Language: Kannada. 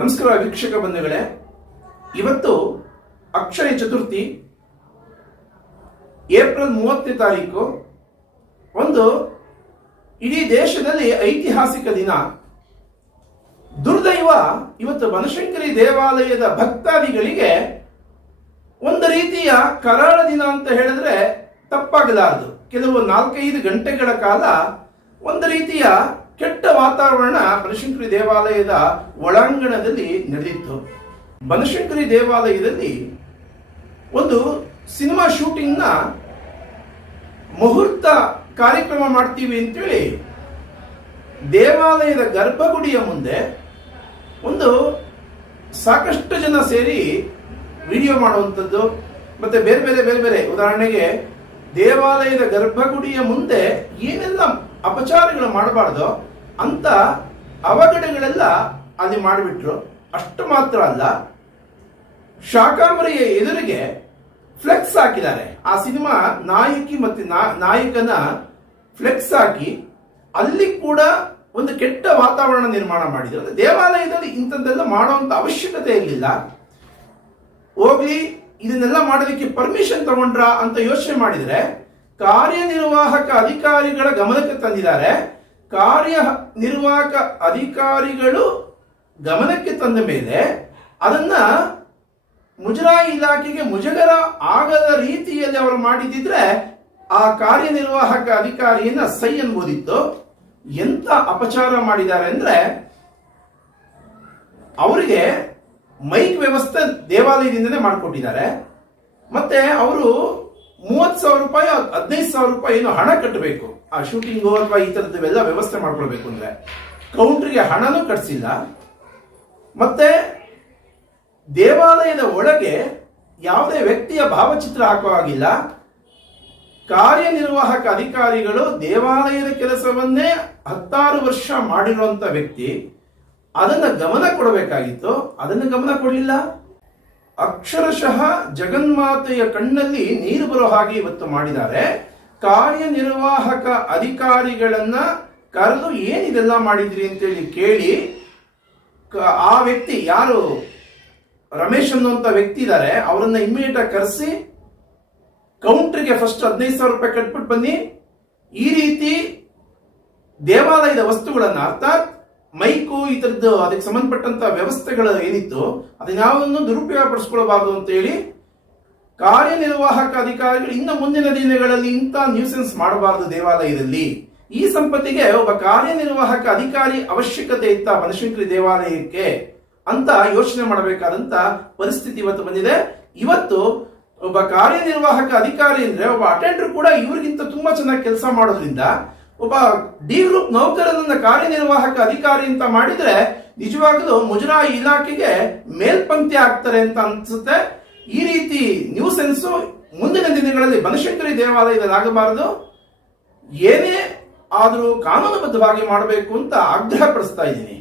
ನಮಸ್ಕಾರ ವೀಕ್ಷಕ ಬಂಧುಗಳೇ. ಇವತ್ತು ಅಕ್ಷಯ ಚತುರ್ಥಿ, ಏಪ್ರಿಲ್ ಮೂವತ್ತನೇ ತಾರೀಕು. ಒಂದು ಇಡೀ ದೇಶದಲ್ಲಿ ಐತಿಹಾಸಿಕ ದಿನ. ದುರ್ದೈವ ಇವತ್ತು ಬನಶಂಕರಿ ದೇವಾಲಯದ ಭಕ್ತಾದಿಗಳಿಗೆ ಒಂದು ರೀತಿಯ ಕರಾಳ ದಿನ ಅಂತ ಹೇಳಿದ್ರೆ ತಪ್ಪಾಗಲಾರದು. ಕೆಲವು ನಾಲ್ಕೈದು ಗಂಟೆಗಳ ಕಾಲ ಒಂದು ರೀತಿಯ ಕೆಟ್ಟ ವಾತಾವರಣ ಬನಶಂಕರಿ ದೇವಾಲಯದ ಒಳಾಂಗಣದಲ್ಲಿ ನಡೆದಿತ್ತು. ಬನಶಂಕರಿ ದೇವಾಲಯದಲ್ಲಿ ಒಂದು ಸಿನಿಮಾ ಶೂಟಿಂಗ್ನ ಮುಹೂರ್ತ ಕಾರ್ಯಕ್ರಮ ಮಾಡ್ತೀವಿ ಅಂತೇಳಿ ದೇವಾಲಯದ ಗರ್ಭಗುಡಿಯ ಮುಂದೆ ಒಂದು ಸಾಕಷ್ಟು ಜನ ಸೇರಿ ವಿಡಿಯೋ ಮಾಡುವಂಥದ್ದು, ಮತ್ತೆ ಬೇರೆ ಬೇರೆ ಬೇರೆ ಬೇರೆ. ಉದಾಹರಣೆಗೆ ದೇವಾಲಯದ ಗರ್ಭಗುಡಿಯ ಮುಂದೆ ಏನೆಲ್ಲ ಅಪಚಾರಗಳು ಮಾಡಬಾರ್ದೋ ಅಂತ ಅವಘಡಗಳೆಲ್ಲ ಅಲ್ಲಿ ಮಾಡಿಬಿಟ್ರು. ಅಷ್ಟು ಮಾತ್ರ ಅಲ್ಲ, ಶಾಕಾಂಬರಿಯ ಎದುರಿಗೆ ಫ್ಲೆಕ್ಸ್ ಹಾಕಿದ್ದಾರೆ. ಆ ಸಿನಿಮಾ ನಾಯಕಿ ಮತ್ತು ನಾಯಕನ ಫ್ಲೆಕ್ಸ್ ಹಾಕಿ ಅಲ್ಲಿ ಕೂಡ ಒಂದು ಕೆಟ್ಟ ವಾತಾವರಣ ನಿರ್ಮಾಣ ಮಾಡಿದ್ರು. ಅಂದ್ರೆ ದೇವಾಲಯದಲ್ಲಿ ಇಂಥದ್ದೆಲ್ಲ ಮಾಡುವಂತ ಅವಶ್ಯಕತೆ ಇರಲಿಲ್ಲ. ಹೋಗ್ಲಿ, ಇದನ್ನೆಲ್ಲ ಮಾಡೋದಕ್ಕೆ ಪರ್ಮಿಷನ್ ತಗೊಂಡ್ರ ಅಂತ ಯೋಚನೆ ಮಾಡಿದರೆ ಕಾರ್ಯನಿರ್ವಾಹಕ ಅಧಿಕಾರಿಗಳ ಗಮನಕ್ಕೆ ತಂದಿದ್ದಾರೆ. ಕಾರ್ಯ ನಿರ್ವಾಹಕ ಅಧಿಕಾರಿಗಳು ಗಮನಕ್ಕೆ ತಂದ ಮೇಲೆ ಅದನ್ನ ಮುಜರಾಯಿ ಇಲಾಖೆಗೆ ಮುಜಗರ ಆಗದ ರೀತಿಯಲ್ಲಿ ಅವರು ಮಾಡಿದಿದ್ರೆ ಆ ಕಾರ್ಯನಿರ್ವಾಹಕ ಅಧಿಕಾರಿಯನ್ನ ಸೈ ಅನ್ಬೋದಿತ್ತು. ಎಂತ ಅಪಚಾರ ಮಾಡಿದ್ದಾರೆ ಅಂದ್ರೆ ಅವರಿಗೆ ಮೈಕ್ ವ್ಯವಸ್ಥೆ ದೇವಾಲಯದಿಂದನೇ ಮಾಡಿಕೊಟ್ಟಿದ್ದಾರೆ. ಮತ್ತೆ ಅವರು ಮೂವತ್ ಸಾವಿರ ರೂಪಾಯಿ, ಹದಿನೈದು ಸಾವಿರ ರೂಪಾಯಿ ಏನು ಹಣ ಕಟ್ಟಬೇಕು. ಆ ಶೂಟಿಂಗು ಅಥವಾ ಈ ಥರದ್ದವೆಲ್ಲ ವ್ಯವಸ್ಥೆ ಮಾಡ್ಕೊಳ್ಬೇಕು ಅಂದ್ರೆ ಕೌಂಟ್ರಿಗೆ ಹಣನೂ ಕಟ್ಸಿಲ್ಲ. ಮತ್ತೆ ದೇವಾಲಯದ ಒಳಗೆ ಯಾವುದೇ ವ್ಯಕ್ತಿಯ ಭಾವಚಿತ್ರ ಹಾಕೋ ಹಾಗಿಲ್ಲ. ಕಾರ್ಯನಿರ್ವಾಹಕ ಅಧಿಕಾರಿಗಳು ದೇವಾಲಯದ ಕೆಲಸವನ್ನೇ ಹತ್ತಾರು ವರ್ಷ ಮಾಡಿರುವಂತ ವ್ಯಕ್ತಿ ಅದನ್ನ ಗಮನ ಕೊಡಬೇಕಾಗಿತ್ತು. ಅದನ್ನ ಗಮನ ಕೊಡಲಿಲ್ಲ. ಅಕ್ಷರಶಃ ಜಗನ್ಮಾತೆಯ ಕಣ್ಣಲ್ಲಿ ನೀರು ಬರೋ ಹಾಗೆ ಇವತ್ತು ಮಾಡಿದ್ದಾರೆ. ಕಾರ್ಯನಿರ್ವಾಹಕ ಅಧಿಕಾರಿಗಳನ್ನ ಕರೆದು ಏನಿದೆಲ್ಲ ಮಾಡಿದ್ರಿ ಅಂತೇಳಿ ಕೇಳಿ ಆ ವ್ಯಕ್ತಿ ಯಾರು? ರಮೇಶ್ ಅನ್ನುವಂಥ ವ್ಯಕ್ತಿ ಇದ್ದಾರೆ. ಅವರನ್ನ ಇಮ್ಮಿಡಿಯೇಟ್ ಆಗಿ ಕರೆಸಿ ಕೌಂಟ್ರಿಗೆ ಫಸ್ಟ್ ಹದಿನೈದು ಸಾವಿರ ರೂಪಾಯಿ ಕಟ್ಬಿಟ್ಟು ಬನ್ನಿ. ಈ ರೀತಿ ದೇವಾಲಯದ ವಸ್ತುಗಳನ್ನು, ಅರ್ಥಾತ್ ಈ ತರದ್ದು ಅದಕ್ಕೆ ಸಂಬಂಧಪಟ್ಟಂತ ವ್ಯವಸ್ಥೆಗಳು ಏನಿತ್ತು ಅದನ್ಯಾವುದನ್ನು ದುರುಪಯೋಗ ಪಡಿಸ್ಕೊಳ್ಬಾರ್ದು ಅಂತ ಹೇಳಿ ಕಾರ್ಯನಿರ್ವಾಹಕ ಅಧಿಕಾರಿಗಳು ಇನ್ನು ಮುಂದಿನ ದಿನಗಳಲ್ಲಿ ಇಂಥ ನ್ಯೂಸೆನ್ಸ್ ಮಾಡಬಾರದು ದೇವಾಲಯದಲ್ಲಿ. ಈ ಸಂಪತ್ತಿಗೆ ಒಬ್ಬ ಕಾರ್ಯನಿರ್ವಾಹಕ ಅಧಿಕಾರಿ ಅವಶ್ಯಕತೆ ಇತ್ತ ಬನಶಂಕರಿ ದೇವಾಲಯಕ್ಕೆ ಅಂತ ಯೋಚನೆ ಮಾಡಬೇಕಾದಂತ ಪರಿಸ್ಥಿತಿ ಇವತ್ತು ಬಂದಿದೆ. ಇವತ್ತು ಒಬ್ಬ ಕಾರ್ಯನಿರ್ವಾಹಕ ಅಧಿಕಾರಿ ಅಂದ್ರೆ ಒಬ್ಬ ಅಟೆಂಡರ್ ಕೂಡ ಇವ್ರಿಗಿಂತ ತುಂಬಾ ಚೆನ್ನಾಗಿ ಕೆಲಸ ಮಾಡೋದ್ರಿಂದ ಒಬ್ಬ ಡಿ ಗ್ರೂಪ್ ನೌಕರನನ್ನ ಕಾರ್ಯನಿರ್ವಾಹಕ ಅಧಿಕಾರಿ ಅಂತ ಮಾಡಿದ್ರೆ ನಿಜವಾಗಲೂ ಮುಜರಾಯಿ ಇಲಾಖೆಗೆ ಮೇಲ್ಪಂಕ್ತಿ ಆಗ್ತಾರೆ ಅಂತ ಅನ್ಸುತ್ತೆ. ಈ ರೀತಿ ನ್ಯೂಸೆನ್ಸ್ ಮುಂದಿನ ದಿನಗಳಲ್ಲಿ ಬನಶಂಕರಿ ದೇವಾಲಯದಲ್ಲಿ ಆಗಬಾರದು ಏನೇ ಆದರೂ ಕಾನೂನುಬದ್ಧವಾಗಿ ಮಾಡಬೇಕು ಅಂತ ಆಗ್ರಹ ಪಡಿಸ್ತಾ ಇದ್ದೀನಿ.